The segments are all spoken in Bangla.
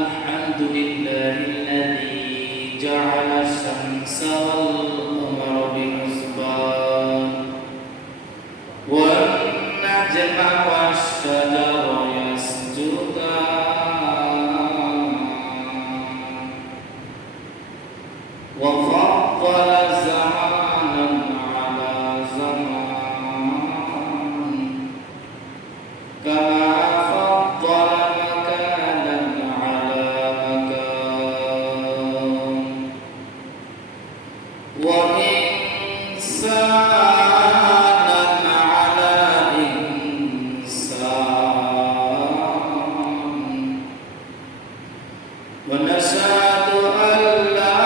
الحمد لله الذي جعل الشمس والقمر بحسبان والنجم والشجر يسجدان وفضل زمانا على زمان كما فضل مكانا على مكان وإنسانا على إنسان ونشهد أن لا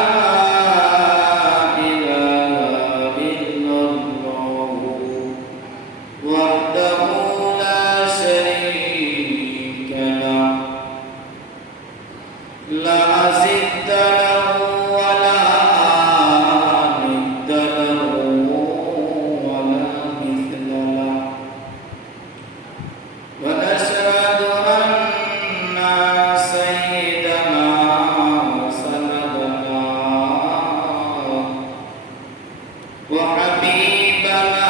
إله إلا الله وحده لا شريك له لا ضد له ولا ند له ولا مثل له ونشهد أن سيدنا وسندنا وحبيبنا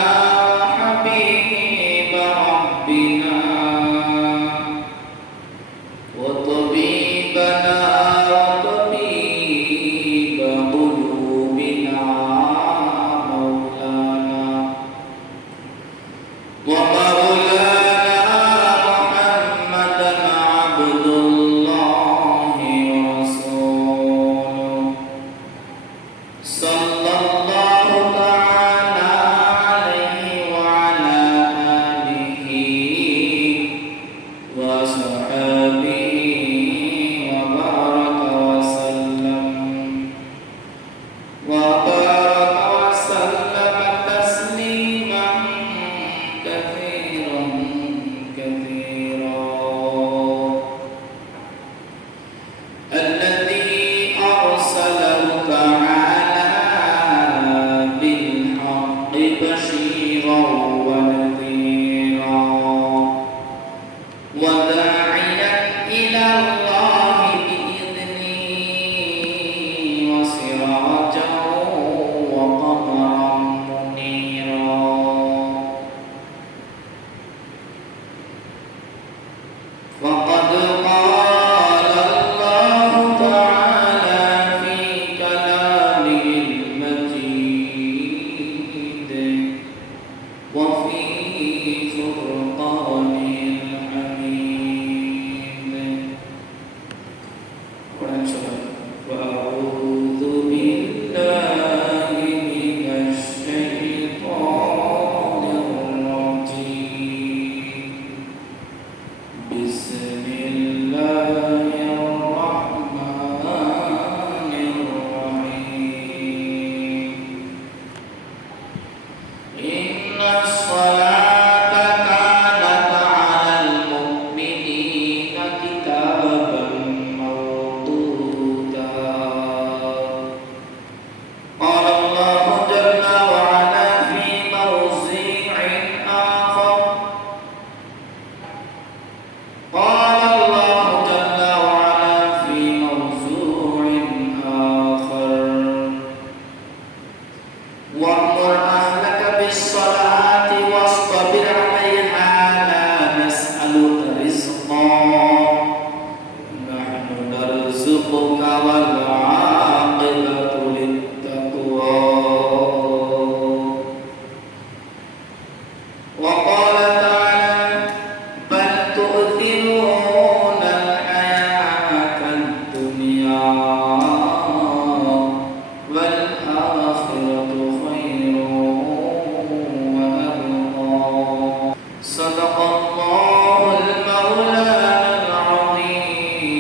وحبيب ربنا وطبيبنا وطبيب قلوبنا مولانا ومولانا محمدا عبد الله ورسوله صلى الله تعالى عليه وعلى آله وصحبه وبارك وسلم تسليما كثيرا كثيرا الذي أرسله تعالى بالحق بشيرا ونذيرا وداعيا إلى الله بإذنه وسراجا وقمرا منيرا فقد قال الله تعالى في كلامه المجيد وفي فرقانه الحميد وأعوذ بالله من الشيطان الرجيم بسم الله الرحمن الرحيم إن الصلاة كانت على المؤمنين كتابا موقوتا قال الله جل وعلا في موضع آخر قال الله جل وعلا في موضوع آخر وأمر أهلك بالصلاة واصطبر عليها لا نسألك رزقا نحن نرزقك والعاقبة للتقوى وقال تعالى بل تؤثرون الحياة الدنيا والآخرة خير وأبقى صدق الله المولانا العظيم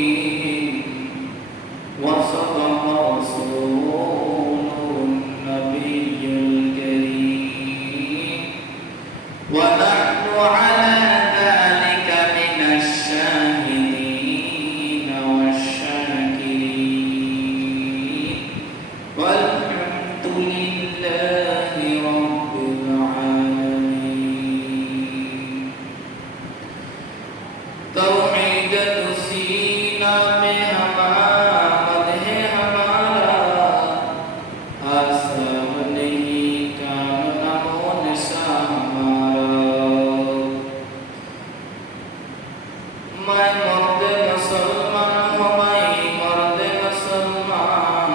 وصدق رسوله النبي الكريم ونحن على ذلك من الشاهدين والشاكرين والحمد لله رب العالمين توحيد سينا में मैं मर्द मुसलमान हूँ, मैं मर्द मुसलमान।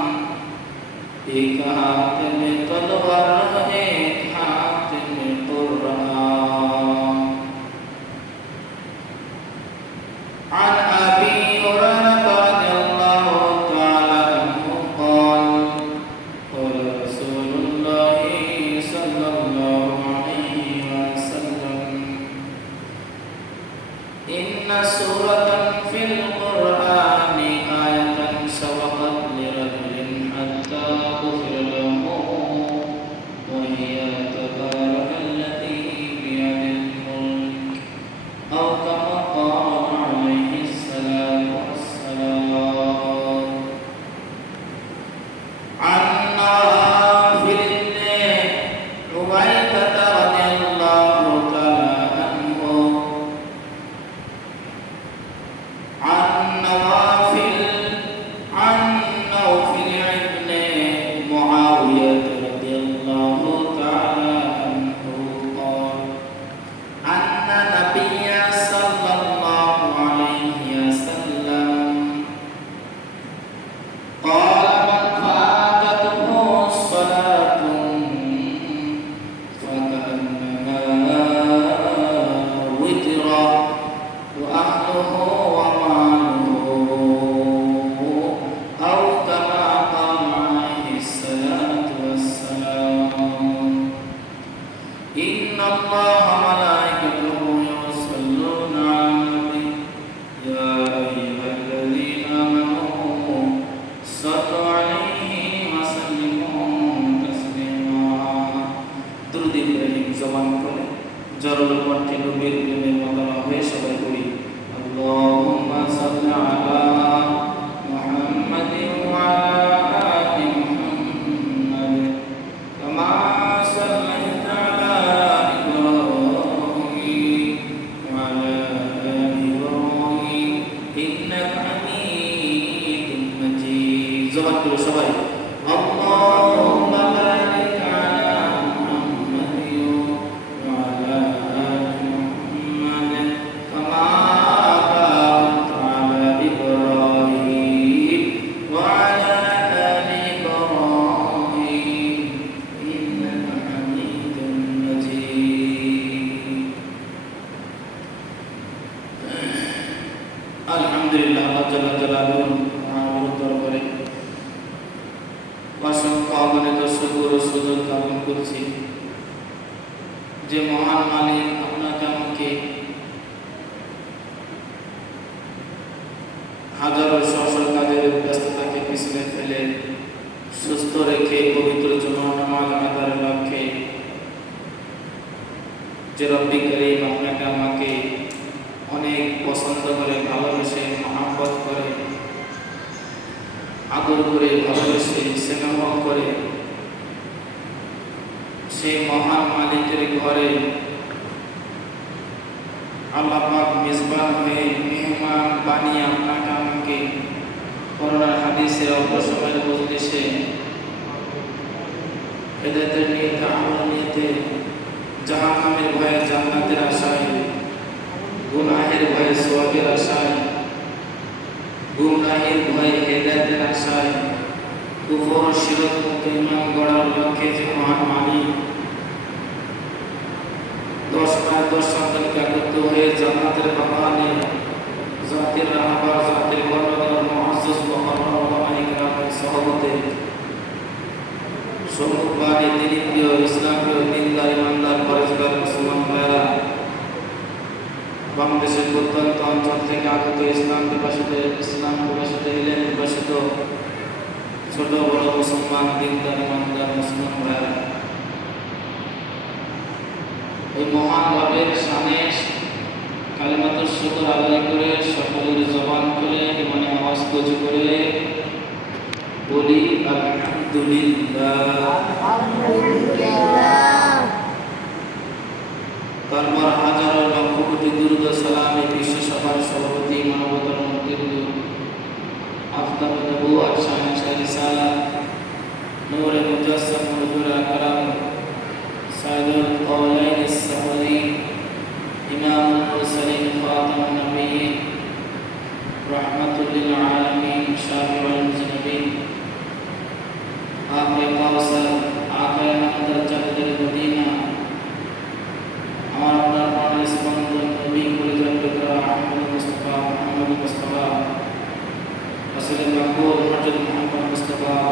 एक हाथ में तलवार है, एक हाथ में कुरान। عن أبي هريرة رضي الله تعالى عنه قال قال رسول الله صلى الله عليه وسلم إن سورة في القرآن آية سبقت لرجل حتى غفر له وهي تبارك الذي بيده الملك أو كما قال عليه الصلاة والسلام. عن نوافل بن عبيدة رضي الله تعالى عنه عن نوافل بن معاوية رضي الله تعالى عنه قال أن النبي صلى الله عليه وسلم قال من فاتته الصلاة فكأنما وتر وأهله وماله أو كما قال عليه الصلاة والسلام. إن الله ملائكته يصلون على النبي يا أيها الذين آمنوا صلوا عليه وسلموا تسليما. درود إبراهيم জবান করে জরুল কণ্ঠে নবীর প্রেমে মতনা হয়ে সবাই পড়ি আল্লাহুম্মা সাল্লি আলা মুহাম্মাদিন ওয়া আলা আলি মুহাম্মাদ কামা সাল্লাইতা আলা ইব্রাহিম ওয়া আলা আলি ইব্রাহিম ইন্নাকা হামিদুম মাজিদ। জবান করে সবাই আল্লাহুম্মা বারিক আলা মুহাম্মাদিন ওয়া আলা আলি মুহাম্মাদ কামা বারাকতা আলা ইব্রাহিম ওয়া আলা আলি ইব্রাহিম ইন্নাকা হামিদুম মাজিদ। আলহামদুলিল্লাহ, আল্লাহ জাল্লা জালালুহু আমাদের দরবারে অসংখ্য অগণিত শুকর ও সুজুদ জ্ঞাপন করছি যে মহান মালিক আপনাকে আমাকে হাজারো শত কাজের ব্যস্ততাকে পিছনে ফেলে সুস্থ রেখে পবিত্র জুমার নামাজ আদায়ের লক্ষ্যে যে রব্বি করিম আপনাকে আমাকে অনেক পছন্দ করে, ভালোবেসে, মহব্বত করে, আদর করে, ভালোবেসে, স্নেহ করে সেই মহান মালিকের ঘরে আল্লাহ পাক মেজবান হয়ে মেহমান বানিয়ে আপনাকে আমাকে করোনার হাদিসে অল্প সময়ের মজলিসে হেদায়েতের নিয়তে, আমল নিয়তে, জাহান্নামের ভয়ে জান্নাতের আশায়, গুনাহের ভয়ে সওয়াবের আশায়, গুনাহের ভয়ে হেদায়েতের আশায়, কুফর শিরক মুক্ত ঈমান গড়ার লক্ষ্যে যে মহান মালিক 10 মাস 10 সন্তানকে একত্র হয়ে জান্নাতের বাগানে জাতির রাহবার, জাতির গর্বদার মুআজ্জাজ মুকাররম ওলামায়ে কেরামের সহবতে সম্মুখবাণী তিনি প্রিয়, ইসলাম প্রিয়, দিনদার, ইমানদার, পরেশগার মুসলমান ভাইয়েরা, বাংলাদেশের প্রত্যন্ত অঞ্চল থেকে আগত ইসলাম বিভাষিত, ইলেম বিভাষিত ছোট বড় মুসলমান, দিনদার, ইমানদার মুসলমান ভাইয়েরা, ওই মহান রবের শানে কালিমাতুশ শুকর আদায় করে সকলের জবান খুলে ইমানে আওয়াজ উঁচু করে বলি আলহামদুলিল্লাহ। তারপর হাজারো লক্ষ কোটি দুরূদ ও সালামে বিশ্ব সভার সভাপতি, মানবতার মুক্তির দূত, আফতাব নবুওয়াত, শাহেনশাহ রিসালাত, নূরে মুজাসসাম, হুজুর আকরাম, সাইয়্যিদুল কওলাইন ইস-সাহরি, ইমামুল মুরসালিন, খাতামুন নবিয়্যিন,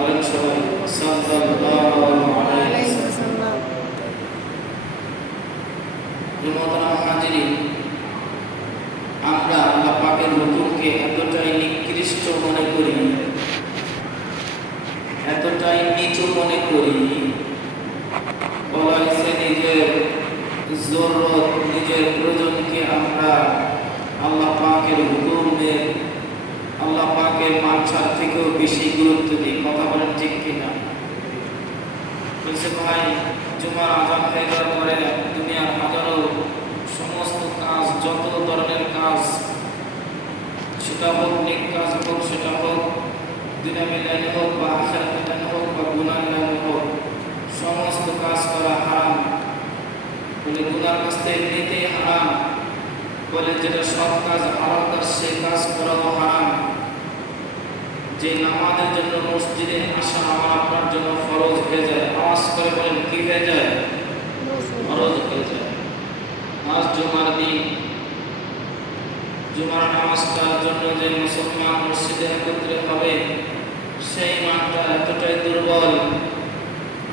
বলেন সবাই সাল্লাল্লাহু আলাইহি ওয়াসাল্লাম। মুহতারাম হাজিরিন, আমরা আল্লাহ পাকের হুকুমকে এতটাই নিকৃষ্ট মনে করি, এতটাই নিচু মনে করি, বলা হয়েছে নিজের জরুরত, নিজের প্রয়োজনকে আমরা আল্লাহ পাকের হুকুমের, আল্লাহ পাকের মানসার থেকেও বেশি গুরুত্ব দিই। কথা বলেন ঠিক কিনা? বলছে ভাই, জুমার আজান হয়ে যাওয়ার পরে দুনিয়ার হাজারো সমস্ত কাজ, যত ধরনের কাজ, সেটা হোক নেক কাজ হোক, সেটা হোক দুনিয়াবি লাইনে হোক বা আখিরাতের লাইনে হোক বা গুনার লাইনে হোক, সমস্ত কাজ করা হারাম। বলে গুনার কাজ থেকে এমনিতেই হারাম, বলে যেটা সব কাজ হারাম কাজ সেই কাজ করাও হারাম। যে নামাজের জন্য মসজিদে আসা আমার আপনার জন্য ফরজ হয়ে যায়, আওয়াজ করে বলেন কি হয়ে যায়? ফরজ হয়ে যায়। আজ জুমার দিন, জুমার নামাজটার জন্য যে মুসলমান মসজিদে একত্রে হবে, সেই মানটা এতটাই দুর্বল।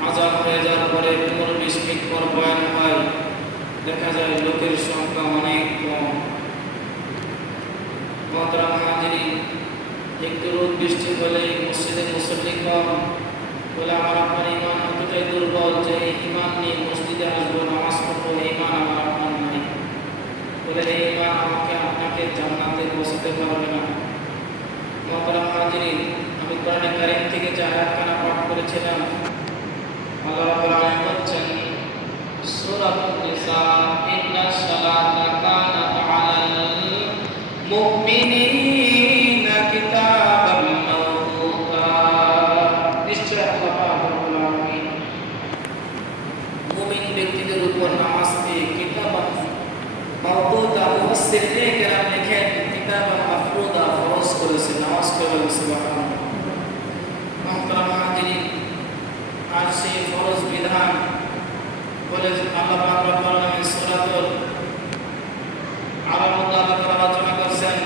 আজান হয়ে যাওয়ার পরে 15-20 মিনিট পর বয়ান হয়, দেখা যায় লোকের সংখ্যা অনেক কম। মুহতারাম হাজিরিন, একটু রোদ বৃষ্টি হলেই মসজিদে মুসল্লি কম। বলে আমার আপনার ইমান এতটাই দুর্বল যে ইমান নিয়ে মসজিদে আসবো, নামাজ পড়বো, ইমান আমার আপনার নাই। বলে এই ইমান আমাকে আপনাকে জান্নাতে পৌঁছাতে পারবে না। মুহতারাম হাজিরিন, আমি কোরআনে কারীম থেকে যে আয়াতখানা পাঠ করেছিলাম, আল্লাহ রাব্বুল আলামিন বলছেন সূরাতুন নিসা, ইন্নাস সালাতা কানাত আলাল মুমিনিনা কিতাবাম মাওকুতা। নিশ্চয় আল্লাহ পাক রব্বুল আলামিন মুমিন ব্যক্তিদের উপর নামাজকে কিতাবাম মাওকুতা, মুফাসসিরিনে কেরাম লিখেন কিতাবাম মাফরুদা, ফরজ করেছে। নামাজ পড়বেন সুবহানাল্লাহ। মুহতারাম হাজিরিন, আর সেই ফরজ বিধান বলে আল্লাহ পাক রব্বুল আলামিন সূরাতুল আরাফ আলোচনা করছেন,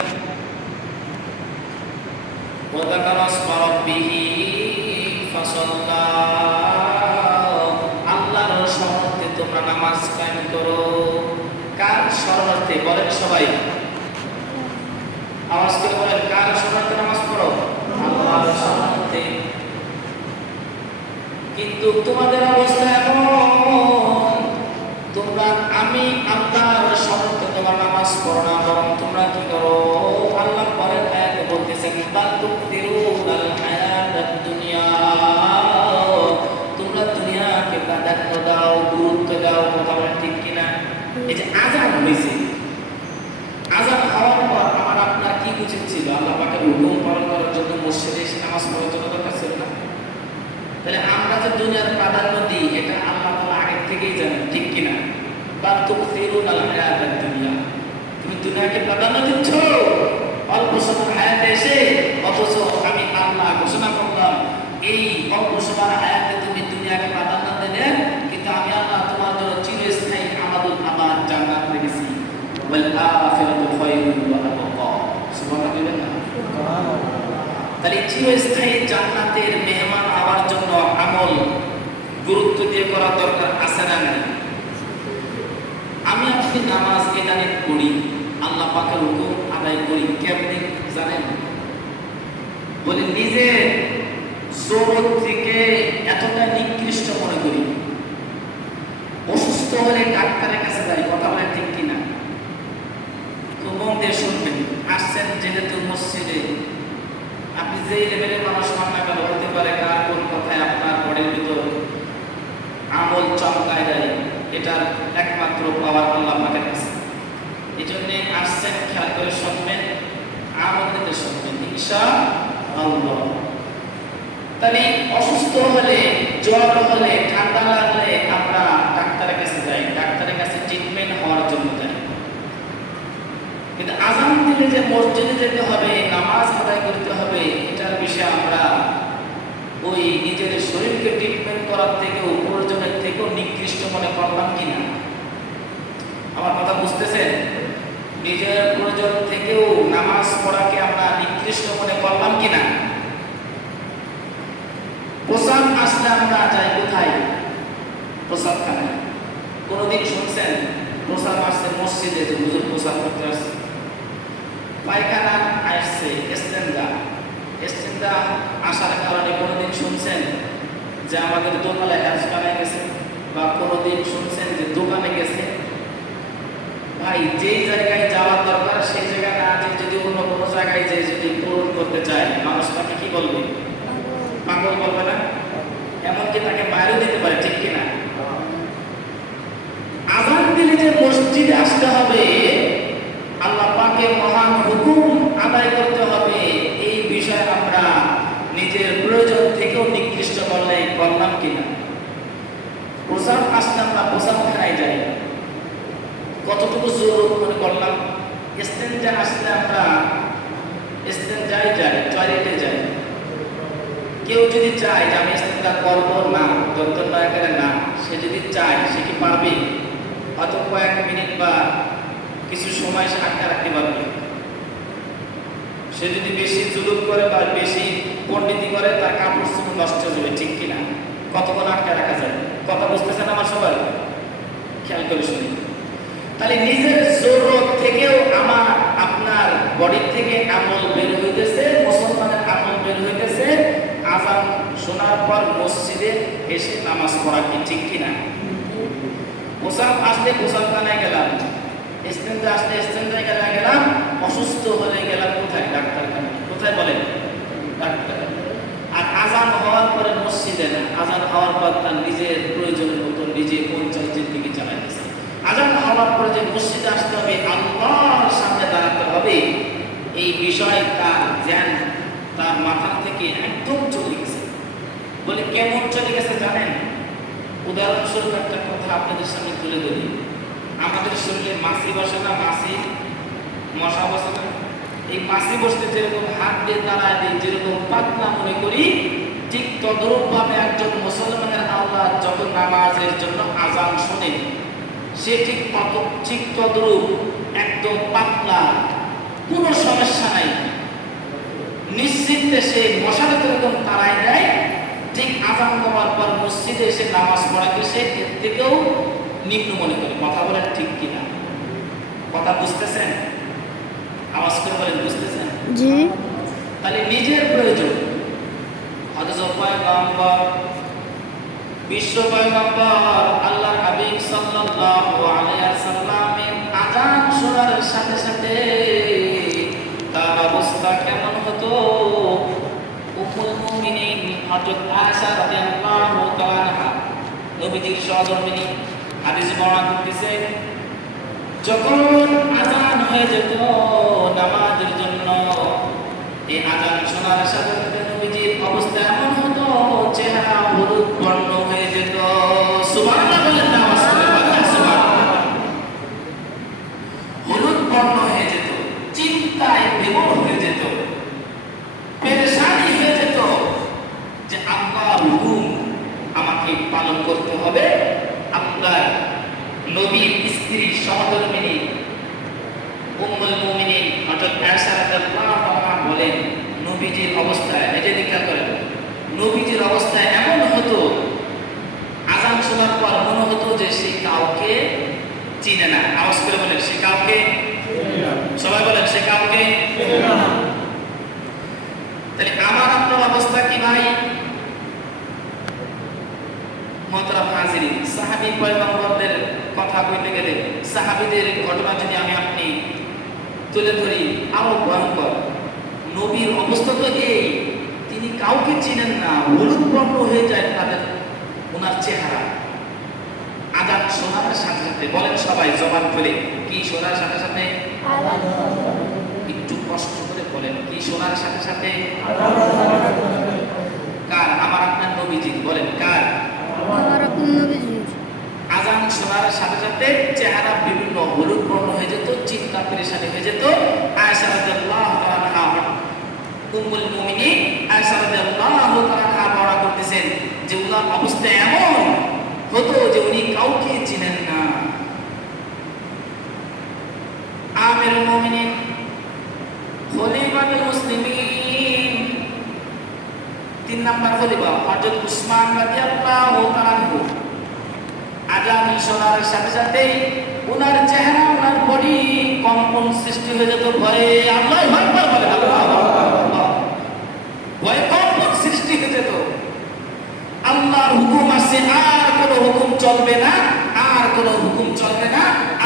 ওয়া যাকারা ইসমা রাব্বিহি ফাসাল্লা। আল্লাহর শরণে তোমরা নামাজ কায়েম করো। কার শরণে? বলেন সবাই, আওয়াজ করে বলেন, কার শরণে নামাজ পড়ো? আল্লাহর শরণে। কিন্তু তোমাদের অবস্থা এমন, তোমরা আমি আল্লাহর শরণে তোমার নামাজ পড়ো না, বরং তোমরা কি করো? আল্লাহ পরের আয়াতে বলতেছেন, বাল তুকসিরুনাল হায়াতাদ দুনিয়া, তোমরা দুনিয়াকে প্রাধান্য দাও, গুরুত্ব দাও। কথা বলেন ঠিক কিনা? এই যে আযান হয়েছে, আযান হওয়ার পর আমার আপনার কি উচিত ছিল? আল্লাহ পাকের হুকুম পালন করার জন্য মসজিদে এসে নামাজ পড়ার জন্য দরকার ছিল না? তাহলে আমরা যে দুনিয়ার প্রাধান্য দিই, এটা আল্লাহ তাআলা আগে থেকেই জানেন, ঠিক কিনা? বাল তুকসিরুনাল হায়াতাদ দুনিয়া, তুমি দুনিয়াকে প্রাধান্য দিচ্ছ অল্প সময়ের হায়াতে এসে, অথচ আমি আল্লাহ ঘোষণা করলাম এই অল্প সময়ের হায়াতে তুমি দুনিয়াকে প্রাধান্য দিলে, কিন্তু আমি আল্লাহ তোমার জন্য চিরস্থায়ী আমাদুল আবাদ জান্নাত রেখেছি। ওয়াল আখিরাতু খায়রুন ওয়া আবকা। সুবহানাল্লাহ বলেন না? তাহলে চিরস্থায়ী জান্নাতের মেহমান হওয়ার জন্য আমল গুরুত্ব দিয়ে করা দরকার আছে না নাই? আমি আপনি নামাজ এখানে পড়ি, আল্লাহ পাকের হুকুম আদায় করি, কেমনে জানেন? বলে নিজে জরুরত থেকে এতটা নিকৃষ্ট মনে করি। অসুস্থ হলে ডাক্তারের কাছে যাই। কথা বলেন ঠিক কিনা? খুব মন দিয়ে শুনবেন। আসছেন যেহেতু মসজিদে, আপনি যেই লেভেলের মানুষ হন না কেন, হতে পারে কার কোন কথায় আপনার বডির ভিতর আমল চমকায় দেয়, এটার একমাত্র পাওয়ার আল্লাহ পাকের কাছে। এই জন্যে আসছেন, খেয়াল করে শুনবেন, আমল নিতে শুনবেন ইনশাআল্লাহ। তাহলে অসুস্থ হলে, জ্বর হলে, ঠান্ডা লাগলে আমরা ডাক্তারের কাছে যাই, ডাক্তারের কাছে ট্রিটমেন্ট হওয়ার জন্য যাই। কিন্তু আযান দিলে যে মসজিদে যেতে হবে, নামাজ আদায় করতে হবে, এটার বিষয়ে আমরা ওই নিজের শরীরকে ট্রিটমেন্ট করার থেকেও, প্রয়োজনের থেকেও নিকৃষ্ট মনে করলাম কিনা? আমার কথা বুঝতেছেন? নিজের প্রয়োজন থেকেও নামাজ পড়াকে আমরা নিকৃষ্ট মনে করলাম কিনা? প্রসাব আসলে আমরা যাই কোথায়? প্রসাবখানায়। কোনদিন শুনছেন প্রসাব আসছে মসজিদে, যে হুজুর প্রসাব করতে আসছে? পায়খানা আসছে, ইস্তেঞ্জা আসার কারণে কোনদিন শুনছেন যে আমাদের দোতলায় হাসপাতালে গেছে, বা কোনদিন শুনছেন যে দোকানে গেছে? ভাই, যেই জায়গায় যাওয়ার দরকার সেই জায়গায় না যে যদি অন্য কোনো জায়গায় যে যদি পূরণ করতে চায়, মানুষ তাকে কি বলবে? পাগল বলবে না? এমনকি তাকে বাইরেও দিতে পারে, ঠিক কিনা? আযান দিলে যে মসজিদে আসতে হবে, আল্লাহ পাকের মহান হুকুম আদায় করতে হবে, এই বিষয়ে আমরা নিজের প্রয়োজন থেকেও নিকৃষ্ট করলাম কিনা? প্রসাব আসলে আমরা প্রসাবখানায় যাই, কতটুকু জরুরত মনে করলাম? ইস্তেঞ্জা আসলে আমরা ইস্তেঞ্জায় যাই, টয়লেটে যাই। কেউ যদি চায় যে আমি ইস্তেঞ্জা করবো না, যন্ত্রণা করে না, সে যদি চায়, সে কি পারবে? হয়তো কয়েক মিনিট বা কিছু সময় সে আটকে রাখতে পারবে। সে যদি বেশি জুলুম করে বা বেশি পণ্ডিতি করে, তার কাপড় চোপড় নষ্ট হয়ে যাবে, ঠিক কিনা? কতক্ষণ আটকে রাখা যায়? কথা বুঝতেছেন আমার সবাই? খেয়াল করে শুনি। তাহলে নিজের জরুরত থেকেও আমার আপনার বডি থেকে আমল বের হইতেছে, মুসলমানের আমল বের হইতেছে আযান শোনার পর মসজিদে এসে নামাজ পড়া, কি ঠিক কিনা? প্রসাব আসলে প্রসাবখানায় গেলাম, ইস্তেঞ্জা আসলে ইস্তেঞ্জায় গেলাম, অসুস্থ হলে গেলাম কোথায়? ডাক্তারখানায়। কোথায় বলেন? ডাক্তারখানায়। আর আযান হওয়ার পরে মসজিদে না, আযান হওয়ার পর তার নিজের প্রয়োজনের মতো নিজে পঞ্চায়েতের দিকে চালাইতেছে। আযান হওয়ার পরে যে মসজিদে আসতে হবে, আল্লাহর সামনে দাঁড়াতে হবে, এই বিষয় তার জ্ঞান তার মাথা থেকে একদম চলে গেছে। বলে কেমন চলে গেছে জানেন? উদাহরণস্বরূপ একটা কথা আপনাদের সামনে তুলে ধরি। আমাদের শরীরে মাছি বসে না? মাছি, মশা বসে না? এই মাছি বসতে যেরকম হাত দিয়ে দাঁড়ায় দিই, যেরকম পাতলা মনে করি, ঠিক তদ্রূপ ভাবে একজন মুসলমানের আল্লাহ যখন নামাজের জন্য আযান শোনে, সে ঠিক তদ্রূপ একদম পাতলা, কোনো সমস্যা নাই, নিশ্চিন্তে সে মশার যেরকম তাড়ায় দেয়, ঠিক আযান দেওয়ার পর মসজিদে এসে নামাজ পড়াকে সে এর থেকেও নিম্ন মনে করে। কথা বলেন ঠিক কিনা? কথা বুঝতেছেন? আওয়াজ করে বলেন, বুঝতেছেন? জি। তাহলে নিজের প্রয়োজন, অথচ পয়গম্বর, বিশ্ব পয়গম্বর আল্লাহর হাবিব সাল্লাল্লাহু আলাইহি ওয়াসাল্লামের আযান শোনার সাথে সাথে তার অবস্থা কেমন হতো? উম্মুল মুমিনিন হযরত আয়েশা রাদিয়াল্লাহু তাআলা আনহা, নবীজির সহধর্মিণী, হাদিস বর্ণনা করতেছেন, যখন আযান হয়ে যেত নামাজের জন্য, এই আযান শোনার সাথে সাথে নবীজির অবস্থা এমন হতো, চেহারা হলুদ বর্ণ হয়ে যেত। সুবহানাল্লাহ বলেন না? আওয়াজ করে বলেন সুবহানাল্লাহ। হলুদ বর্ণ হয়ে যেত, চিন্তায় বিমূঢ় হয়ে যেত, পেরেশানি হয়ে যেত যে আল্লাহর হুকুম আমাকে পালন করতে হবে। আপনার নবীর স্ত্রী সহধর্মিণী উম্মুল মুমিনিন হযরত আয়েশা রাদিয়াল্লাহু তাআলা বলেন, নবীজির অবস্থায়, এটা খেয়াল করেন, নবীজির অবস্থায় এমন হতো, আযান শোনার পর মনে হতো যে সে কাউকে চিনে না। আওয়াজ করে বলেন, সে কাউকে চিনে না। সবাই বলেন, সে কাউকে চিনে না। তাহলে আমার আপনার অবস্থা কি ভাই? মোহতারাম হাজিরিন, সাহাবী পয়গম্বরদের কথা কইতে গেলে, সাহাবীদের ঘটনা যদি আপনি তুলে ধরি, আরো ভয়ঙ্কর। নবীর অবস্থা তো এই, তিনি কাউকে চিনেন না, হলুদ বর্ণ হয়ে যায় তাদের ওনার চেহারা। আযান শোনার সাথে সাথে, বলেন সবাই জবান খুলে, কি শোনার সাথে সাথে? একটু কষ্ট করে বলেন, কি শোনার সাথে সাথে? কার? আমার আপনার নবীজি। বলেন কার? আমার আপনার নবীজি। আযান শোনার সাথে সাথে চেহারা বিভিন্ন হলুদ বর্ণ হয়ে যেত, চিন্তা পেরেশানি হয়ে যেত। আয়েশা রাদিয়াল্লাহু তাআলা আনহা, উম্মুল মুমিনিন আয়েশা রাদিয়াল্লাহু তাআলা আনহা বর্ণনা করতেছেন যে ওনার অবস্থা এমন হতো যে উনি কাউকে চিনেন না। আমিরুল মুমিনিন, খলিফাতুল মুসলিমিন, তিন নাম্বার খলিফা হযরত উসমান রাদিয়াল্লাহু তাআলা আজান শোনার সাথে সাথেই ওনার চেহারা ওনার বডি কম্পন সৃষ্টি হয়ে যেত, ভয়ে আল্লাহু আকবার বলে, আল্লাহু আকবার, ভয়ে কম্পন সৃষ্টি হয়ে যেত। আল্লাহর হুকুম আছে, আর কোনো হুকুম চলবে না, আর কোনো হুকুম চলবে না,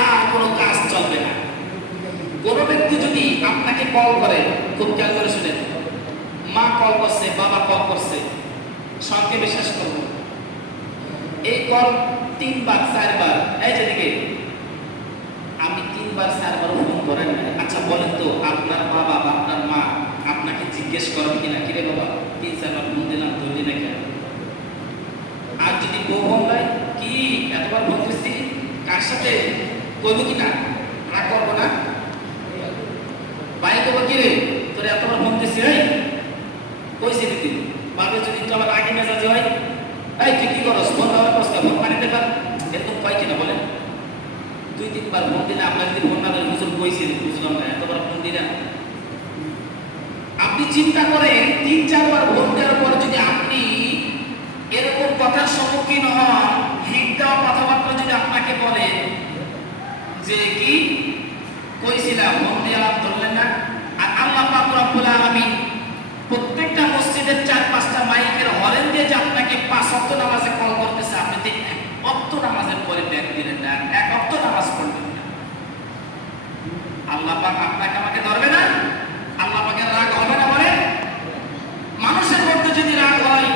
আর কোনো কাজ চলবে না। কোন ব্যক্তি যদি আপনাকে কল করে, খুব খেয়াল করে শুনেন, মা কল করছে, বাবা কল করছে, সঙ্গে বিশ্বাস করবো এই কল 3 বার 4 বার, এই যেদিকে আমি 3 বার 4 বার ফোন করেন না। আচ্ছা বলেন তো, আপনার বাবা বা আপনার মা আপনাকে জিজ্ঞেস করবে কিনা, কিরে বাবা 3-4 বার ফোন দিলাম ধরলি না কেন? আর যদি বউ ফোন দেয়, কি এতবার ফোন দিচ্ছি, কার সাথে, কইব কিনা, রাগ করবো না? ভাই কইব কিরে তোর এতবার ফোন দিচ্ছি, এই কইছি দিদি, বাবা যদি তো আবার আগে মেজাজে হয়, এই তুই কি করস, ফোন দেওয়ার প্রস্তাব, ফোন পানিতে পার, এরকম কয় কিনা বলেন? 2-3 বার ফোন দিলে আমরা যদি ফোন না ধরে হুজুর কইছি, বুঝলাম না, এতবার ফোন দিই না। আপনি চিন্তা করেন 3-4 বার ফোন দেওয়ার পর যদি আপনি এরকম কথার সম্মুখীন হন, হিট দেওয়া কথাবার্তা যদি আপনাকে বলে যে কি কইছিলাম, ফোন দিলাম ধরলেন না। আর আল্লাহ পাক রব্বুল আলামিন প্রত্যেকটা মসজিদের 4-5টা মাইকের হরেন দিয়ে যে আপনাকে 5 ওয়াক্ত নামাজে কল করতেছে, আপনি তো 1 ওয়াক্ত নামাজের পরে ব্যাগ দিলেন না, 1 ওয়াক্ত নামাজ পড়লেন না। আল্লাহ পাক আপনাকে আমাকে ধরবে না? আল্লাহ পাকের রাগ হবে না? বলে মানুষের মধ্যে যদি রাগ হয়,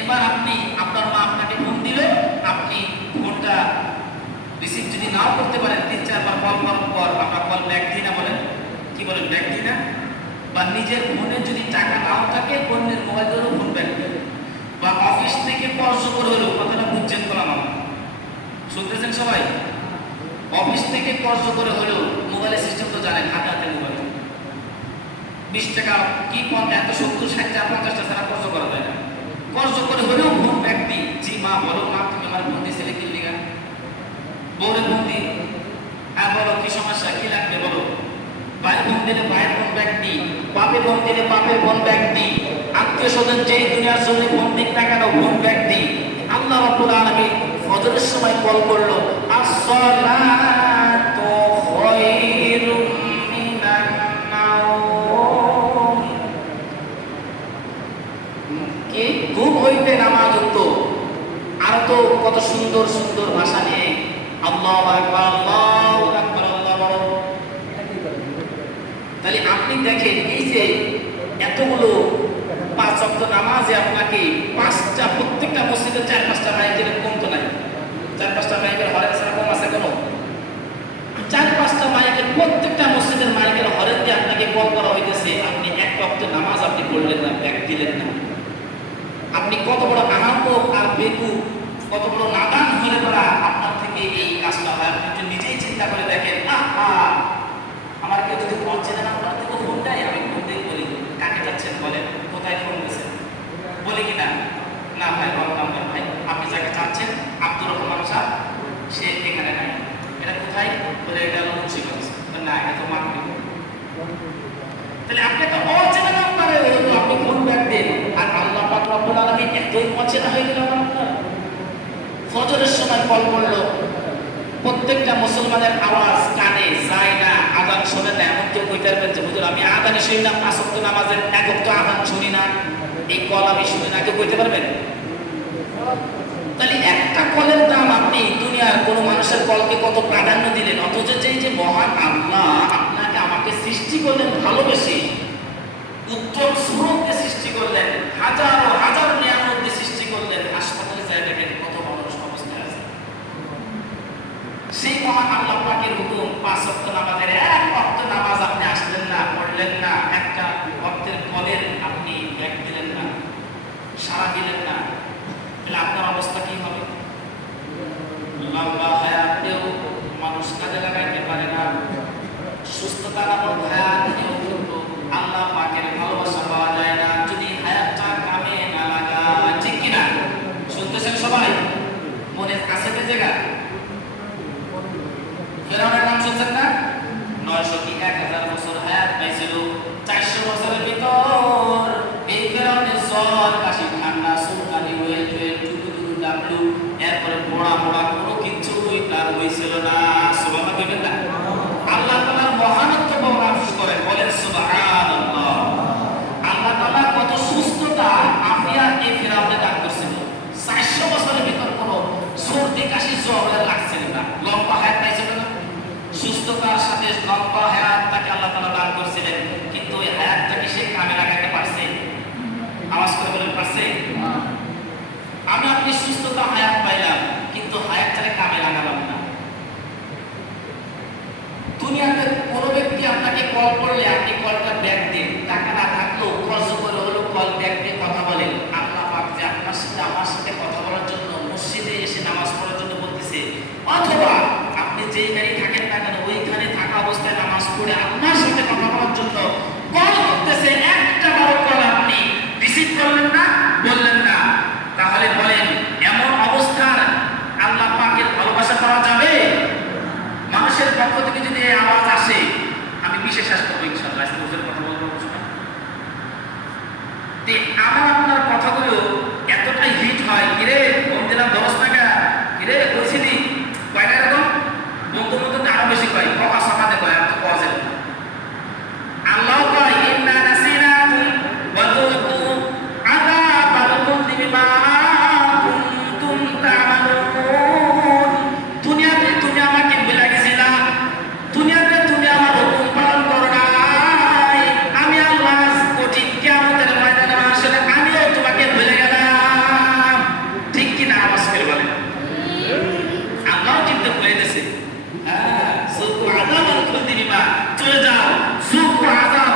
এবার আপনি আপনার মা আপনাকে ফোন দিল, আপনি ফোনটা রিসিভ যদি নাও করতে পারেন, 3-4 বার কল করার পর আপনার কল ব্যাক দিই না, বলেন কি বলেন, ব্যাক দিই না? বা নিজের ফোনে যদি টাকা নাও থাকে, অন্যের মোবাইল ধরেও ফোন ব্যাক দেবেন, বা অফিস থেকে কর্জ করে হলো, কথাটা বুঝছেন বললাম, আমার শুনতেছেন সবাই? অফিস থেকে কর্জ করে হলো, মোবাইলের সিস্টেম তো জানেন, হাতে হাতে মোবাইল, 20 টাকা কি 50, 70, 60, 50টা ছাড়া কর্জ করা যায় না। কর্জ করে হলেও ফোন ব্যাক দিই, জি মা বলো, মা তুমি আমার ফোন দিয়েছিলে কি লিগা, বউরে ফোন দিই, হ্যাঁ বলো কি সমস্যা, কি লাগবে বলো। ভাই ফোন দিলে ভাইয়ের ফোন ব্যাক দিই, বাপে ফোন দিলে বাপের ফোন ব্যাক দিই, আত্মীয় স্বজন যেই দুনিয়ার জন্য ফোন দিক না কেন ফোন ব্যাক দিই। আল্লাহ রাব্বুল আলামিন ফজরের সময় কল করলো, আসসালাতু খায়রুম মিনান নাওম, কি ঘুম হইতে নামাজ উত্তম। আর তো কত সুন্দর সুন্দর ভাষা নিয়ে আল্লাহু আকবার, আল্লাহু আকবার, আল্লাহু। তাহলে আপনি দেখেন, এই যে এতগুলো 5 ওয়াক্ত নামাজে আপনাকে 5টা, প্রত্যেকটা মসজিদে 4-5টা মাইকের কম তো নাই, 4-5টা মাইকের হরেন ছাড়া কম আছে কোনো? 4-5টা মাইকের, প্রত্যেকটা মসজিদের মাইকের হরেন দিয়ে আপনাকে কল করা হইতেছে, আপনি 1 ওয়াক্ত নামাজ আপনি পড়লেন না, ব্যাক দিলেন না। আপনি কত বড় আনন্দ আর বেকু, কত বড় নাদান হলে পড়া আপনার থেকে এই কাজটা হয়। আপনি একটু নিজেই চিন্তা করে দেখেন, আমার কেউ যদি অচেনা নাম্বার থেকে ফোন দেয়, আমি ফোন দিয়ে বলি কাকে যাচ্ছেন, বলেন কোথায় ফোন দিয়েছেন, বলি কিনা, না ভাই রং নাম্বার, ভাই আপনি যাকে চাচ্ছেন আব্দুর রহমান সাহেব, সে এখানে নাই, এটা কোথায়, বলে এটা হলো মুন্সিগঞ্জ, না এটা তো মানবে। তাহলে আপনি একটা অচেনা নাম্বারে আপনি ফোন ব্যাক দেন, আর আল্লাহ পাক রব্বুল আলামিন এতই অচেনা হয়ে গেল আপনার। ফজরের সময় কল করলো, প্রত্যেকটা মুসলমানের আওয়াজ কানে যায় না, আযান শোনে না। এমন কেউ কইতে পারবেন যে হুজুর আমি আযান শুনি না, 5 ওয়াক্ত নামাজের 1 ওয়াক্ত আযান শুনি না, এই কল আমি শুনি না, কেউ কইতে পারবেন? তাহলে একটা কলের দাম, আপনি দুনিয়ার কোন মানুষের কলকে কত প্রাধান্য দিলেন, অথচ যে মহান আল্লাহ আপনাকে আমাকে সৃষ্টি করলেন ভালোবেসে, উত্তম সুরত দিয়ে সৃষ্টি করলেন, হাজারো হাজার নিয়ামত দিয়ে সৃষ্টি করলেন, হাসপাতালে যায় দেখেন কত মানুষ অবস্থায় আছে। সেই মহান আল্লাহ পাকের হুকুম, 5 ওয়াক্ত নামাজের 1 ওয়াক্ত নামাজ আপনি আসলেন না, পড়লেন না, একটা ওয়াক্তের কলের আপনি ব্যাক দিলেন না, সাড়া দিলেন না, তাহলে আপনার অবস্থা কি হবে? লম্বা হায়াতেও মানুষ কাজে লাগাইতে পারে না, সুস্থতা নামক হায়াতেও কিন্তু আল্লাহ পাকের ভালোবাসা ব্যক্তি আপনাকে কল করলে আপনি কলটা ব্যাক দিন, টাকা না থাকলেও খরচ করে হলো কল ব্যাক দিয়ে কথা বলেন। আল্লাহ পাক যে আপনার সাথে আমার সাথে কথা বলার জন্য মসজিদে এসে নামাজ পড়ার জন্য বলতেছে, অথবা আপনি যেইখানে থাকেন না কেন ওইখানে থাকা অবস্থায় নামাজ পড়ে আপনার সাথে কথা বলার জন্য কল করতেছে, একটা বড় কল আপনি রিসিভ করলেন না, বললেন না, তাহলে বলেন এমন অবস্থার আল্লাহ পাকের ভালোবাসা পাওয়া যাবে? মানুষের পক্ষ থেকে যদি এই আওয়াজ আসে, আমি বিশ্বাস করবো ইনশাআল্লাহ কথা বলবো না। আমার আপনার কথাগুলো এতটাই হিট হয়, কিরে কম দিলাম 10 টাকা, কিরে বলছিলি কয়টা এরকম বন্ধু মধ্যে আরো বেশি কয়, কথা সমানে কয়, আর তো পাওয়া যায় না। আল্লাহ কয় ইন্না নাসিনাকুম ওয়া যুকু আযাবাকুম বিমা কুনতুম তা'মালুন। দুনিয়াতে তুমি আমাকে ভুলে গেছিলা, দুনিয়াতে তুমি আমার হুকুম পালন করো নাই, আমি আল্লাহ কঠিন কিয়ামতের ময়দানে আসলে আমিও তোমাকে ভুলে গেলাম। ঠিক কিনা আওয়াজ করে বলেন? আল্লাহ কিন্তু ভুলে গেছে। সুকু আযাব আল-খুলদি বিমা, চলে যাও, সুকু আযাব,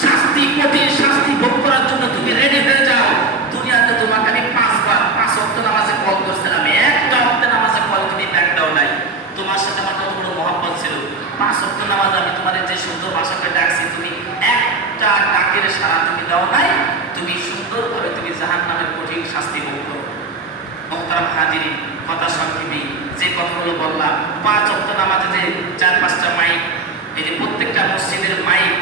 শাস্তি, কঠিন শাস্তি ভোগ করার জন্য তুমি রেডি হয়ে যাও। দুনিয়াতে তোমাকে আমি 5 ওয়াক্ত নামাজে কল করছিলাম, একটা ওয়াক্ত নামাজে কল তুমি ব্যাক দাও নাই। তোমার সাথে আমার কত বড় মহব্বত ছিল, 5 ওয়াক্ত নামাজ আমি তোমার যে সুন্দর ভাষাতে ডাকছি, তুমি একটা ডাকের সাড়া তুমি দাও নাই, তুমি সুন্দরভাবে তুমি জাহান্নামের কঠিন শাস্তি ভোগ করো। মুহতারাম হাজিরিন, কথা সংক্ষেপে যে কথাগুলো বললাম, 5 ওয়াক্ত নামাজে যে 4-5টা মাইক, এই যে প্রত্যেকটা মসজিদের মাইক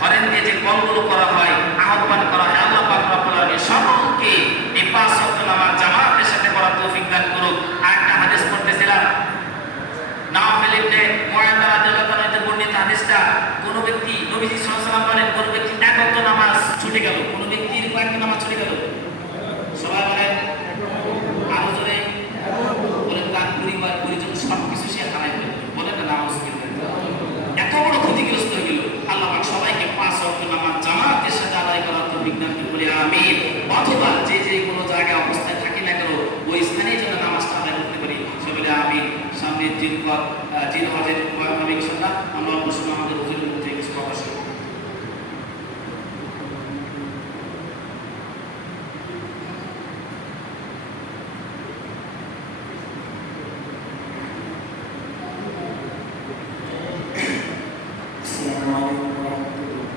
হরেন দিয়ে যে কলগুলো করা হয়, আহ্বান করা হয়, আল্লাহ পাক রব্বুল আলামিন সকলকে এই 5 ওয়াক্ত নামাজ জামাতের সাথে করার তৌফিক দান করুক। আরেকটা হাদিস পড়তেছিলাম, নাওফল ইবনে মুআদ রাদিয়াল্লাহু তাআলা থেকে বর্ণিত হাদিসটা, কোন ব্যক্তি, নবীজি সাল্লাল্লাহু আলাইহি ওয়াসাল্লাম বলেন, কোন ব্যক্তি এক ওয়াক্ত নামাজ ছুটে গেল, কোন ব্যক্তির কয়েকটা নামাজ ছুটে গেল, সবাই বলেন আরো জোরে বলেন, তার পরিবার পরিজন সবকিছু সে হারাই ফেলবে, বলেন না নামাজ এত বড় ক্ষতিগ্রস্ত হয়ে গেল। আল্লাহ পাক সবাইকে 5 ওয়াক্ত নামাজ জামাতের সাথে আদায় করার তৌফিক দান করুন, আমিন। অথবা যে যে কোনো জায়গায় অবস্থায় থাকি না কেন ওই স্থানেই যেন নামাজটা আদায় করতে পারি, সেগুলো আমিন। সামনে জিন হজের হবে ইনশাআল্লাহ, আমরা অবশ্যই আমাদের হুজুরের মধ্যে কিছু কথা শুনব। আসসালামু আলাইকুম ওয়া রাহমাতুল্লাহ।